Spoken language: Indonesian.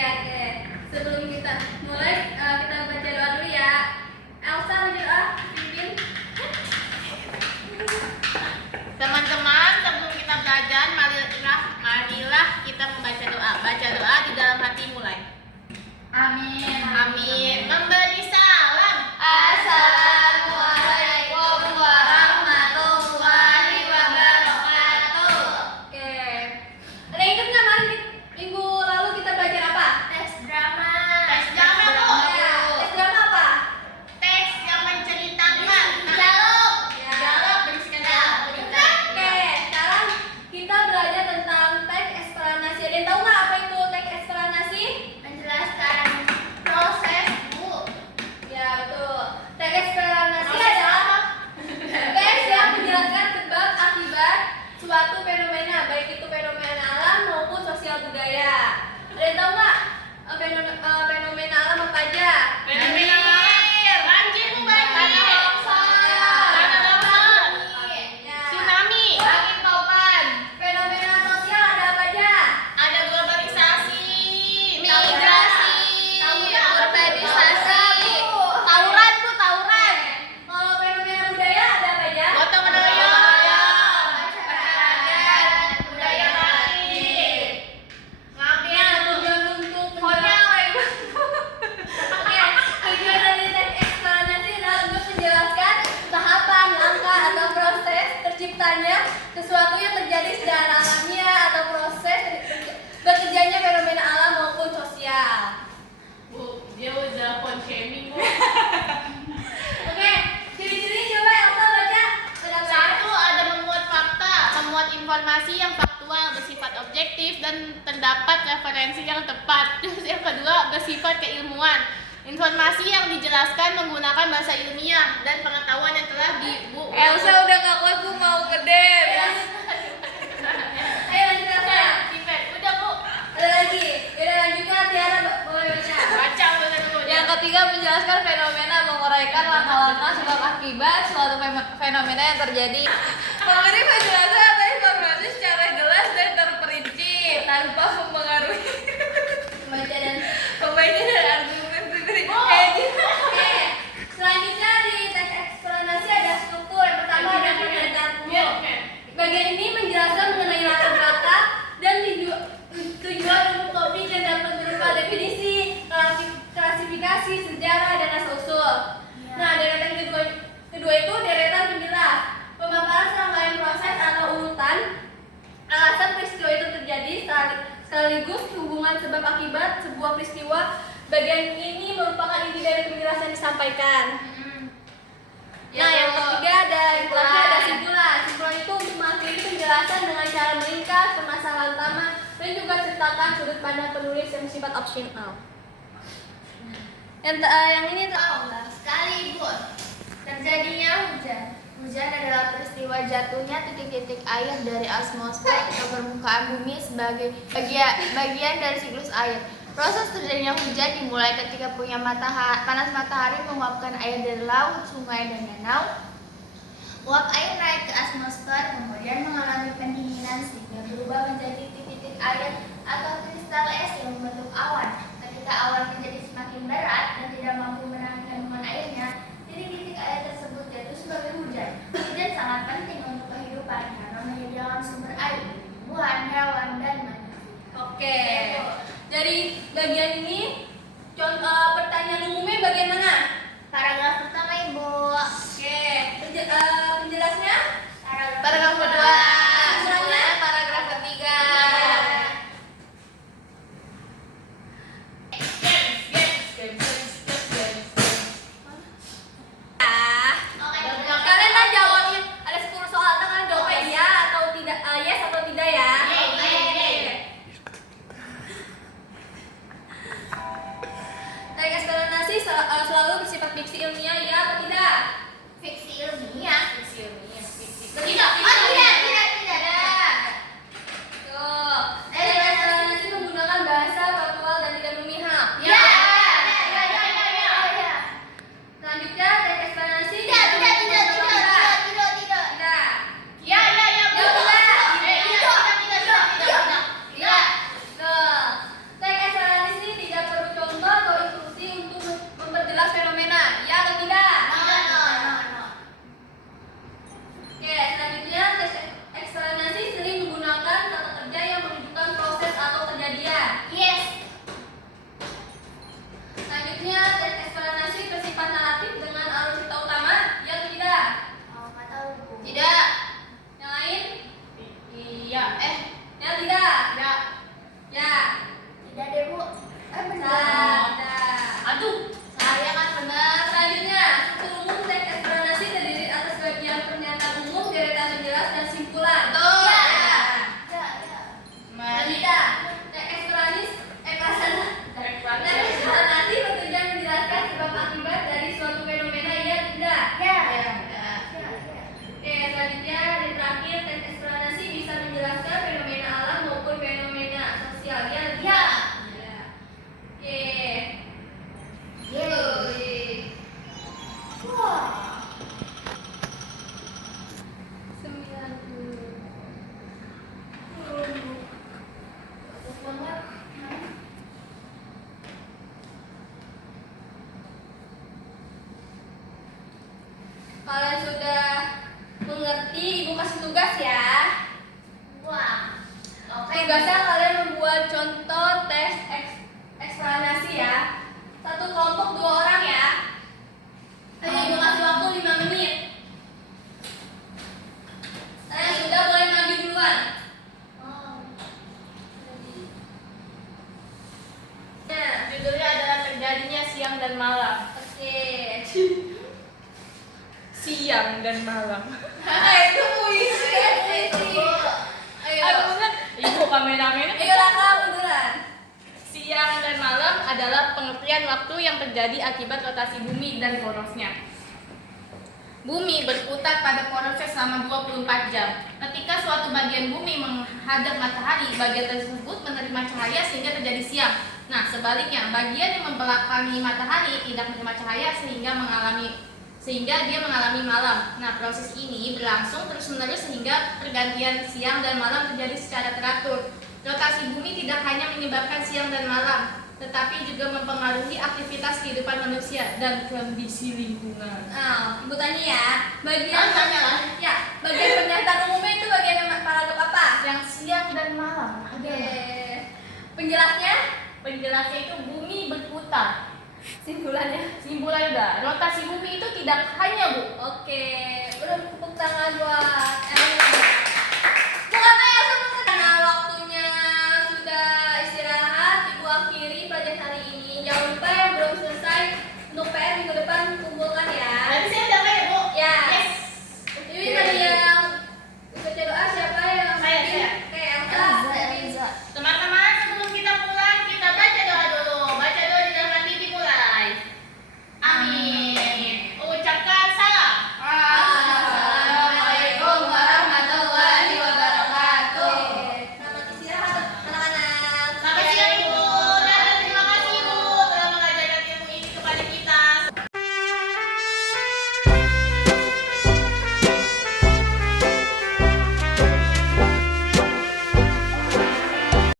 Oke. Sebelum kita mulai, kita baca doa dulu ya. Elsa baca doa, pimpin. Teman-teman, sebelum kita belajar, marilah kita membaca doa. Baca doa di dalam hati mulai. Amin. Amin. Memberi salam. Assalamualaikum warahmatullahi wabarakatuh. Oke. Ada yang ingat nggak minggu lalu kita belajar apa? Tes drama. Tes drama, Bu. Ya, tes drama apa? Teks yang menceritakan. Dialog. Ya. Dialog berisikan dialog. Oke, sekarang kita belajar tentang teks eksplanasi. Ada yang tahu nggak apa itu teks eksplanasi? Menjelaskan proses, Bu. Ya, betul. Teks eksplanasi adalah teks yang menjelaskan sebab akibat suatu fenomena, baik itu fenomena alam maupun sosial budaya. Ada yang tahu nggak fenomena alam apa aja? Fenomena air. Banjir, Bu. Banjir. Tanah longsor. Ya. Tsunami. Angin topan. Fenomena sosial ada apa aja? Ada globalisasi. Migrasi. Urbanisasi. Tawuran, Bu, tawuran. Kalau fenomena budaya ada apa aja? Gotong royong. Masyarakat, budaya lain. Nah, tujuan untuk tujuan dari teks eksplanasi adalah untuk menjelaskan tahapan, langkah atau proses terciptanya sesuatu yang terjadi secara alamiah atau proses bekerjanya fenomena alam maupun sosial. Bu, dia udah phone shaming, Bu. Oke, ciri-ciri coba Elsa baca. Satu, ada memuat fakta, memuat informasi yang faktual, bersifat objektif dan terdapat referensi yang tepat. Terus yang kedua, bersifat keilmuan, informasi yang dijelaskan menggunakan bahasa ilmiah dan pengetahuan yang telah Elsa udah gak kuat, gue mau ngedance. Ayo lanjut Elsa. Pipet, udah, Bu. Ada lagi. Udah lanjutkan Tiara boleh baca. Baca dulu. Yang ketiga, menjelaskan fenomena, menguraikan langkah-langkah sebab akibat suatu fenomena yang terjadi. Memberi penjelasan atau informasi secara jelas dan terperinci tanpa mempengaruhi Baca dan pembaca dan argumen pribadi. Oke. Selanjutnya di teks eksplanasi ada struktur. Yang pertama ada pernyataan umum. Bagian ini menjelaskan mengenai latar belakang dan tujuan untuk topik yang dapat berupa definisi, klasifikasi, sejarah, dan asal-usul. Nah, deretan kedua itu deretan penjelas, pemaparan serangkaian proses atau urutan alasan peristiwa itu terjadi sekaligus hubungan sebab akibat sebuah peristiwa. Bagian ini merupakan inti dari penjelasan yang disampaikan. Nah, yang ketiga ada simpulan. Simpulan itu untuk mengakhiri penjelasan dengan cara meringkas permasalahan utama dan juga ceritakan sudut pandang penulis yang bersifat opsional. Yang ini Sekaligus terjadinya hujan. Hujan adalah peristiwa jatuhnya titik-titik air dari atmosfer ke permukaan bumi sebagai bagian dari siklus air. Proses terjadinya hujan dimulai ketika panas matahari menguapkan air dari laut, sungai, dan danau. Uap air naik ke atmosfer, kemudian mengalami pendinginan sehingga berubah menjadi titik-titik air atau kristal es yang membentuk awan. Ketika awan menjadi semakin berat dan tidak mampu menahan kandungan airnya, titik-titik air tersebut jatuh sebagai hujan. Hujan sangat penting untuk kehidupan karena menyediakan sumber air bagi tumbuhan, hewan, dan manusia. Oke. Dari bagian ini pertanyaan umumnya bagian mana? Paragraf pertama, Ibu. Oke. Penjelasnya? Paragraf kedua. Simpulannya? Paragraf ketiga. Kalian kan jawabnya ada 10 soal, kalian jawab iya atau tidak, yes atau tidak ya? Ya. Tidak deh Bu. Benar. Ada. Aduh, saya kan benar. Selanjutnya, struktur umum teks eksplanasi terdiri atas bagian pernyataan umum, deretan penjelas, dan simpulan. Betul. Ya. Ya, ya. Selanjutnya, teks eksplanasi bertujuan menjelaskan sebab akibat dari suatu fenomena, iya tidak? Ya. Ya. Ya, ya. Oke, selanjutnya yang terakhir, teks eksplanasi bisa menjelaskan fenomena alam maupun fenomena sosial, iya tidak? Ya. Ya. Oke. Yeay. Wah. 90. Bagus banget. Kalian sudah mengerti, Ibu kasih tugas ya. Wah. Oke. Tugasnya kalian membuat contoh tes eksplanasi ya. Satu kelompok 2 orang ya. Ayo Ibu kasih waktu 5 menit. Saya sudah boleh maju duluan. Oh. Ya, Judulnya adalah terjadinya siang dan malam. oke. Siang dan malam. Itu puisi ya, puisi. Ayo. Aduh, kan ibu kameramen. Ayo Raka munduran. Siang dan malam adalah pengertian waktu yang terjadi akibat rotasi bumi dan porosnya. Bumi berputar pada porosnya selama 24 jam. Ketika suatu bagian bumi menghadap matahari, bagian tersebut menerima cahaya sehingga terjadi siang. Nah, sebaliknya, bagian yang membelakangi matahari tidak menerima cahaya sehingga dia mengalami malam. Nah, proses ini berlangsung terus-menerus sehingga pergantian siang dan malam terjadi secara teratur. Rotasi bumi tidak hanya menyebabkan siang dan malam, tetapi juga mempengaruhi aktivitas kehidupan manusia dan kondisi lingkungan. Nah, Ibu tanya ya. Bagian Tanya lah. Ya, bagian pernyataan umumnya itu bagian paragraf apa? Yang siang dan malam Oke. Penjelasnya? penjelasnya itu bumi berputar. Simpulannya. Simpulannya udah, rotasi bumi itu tidak hanya Bu. Oke, udah tepuk tangan buat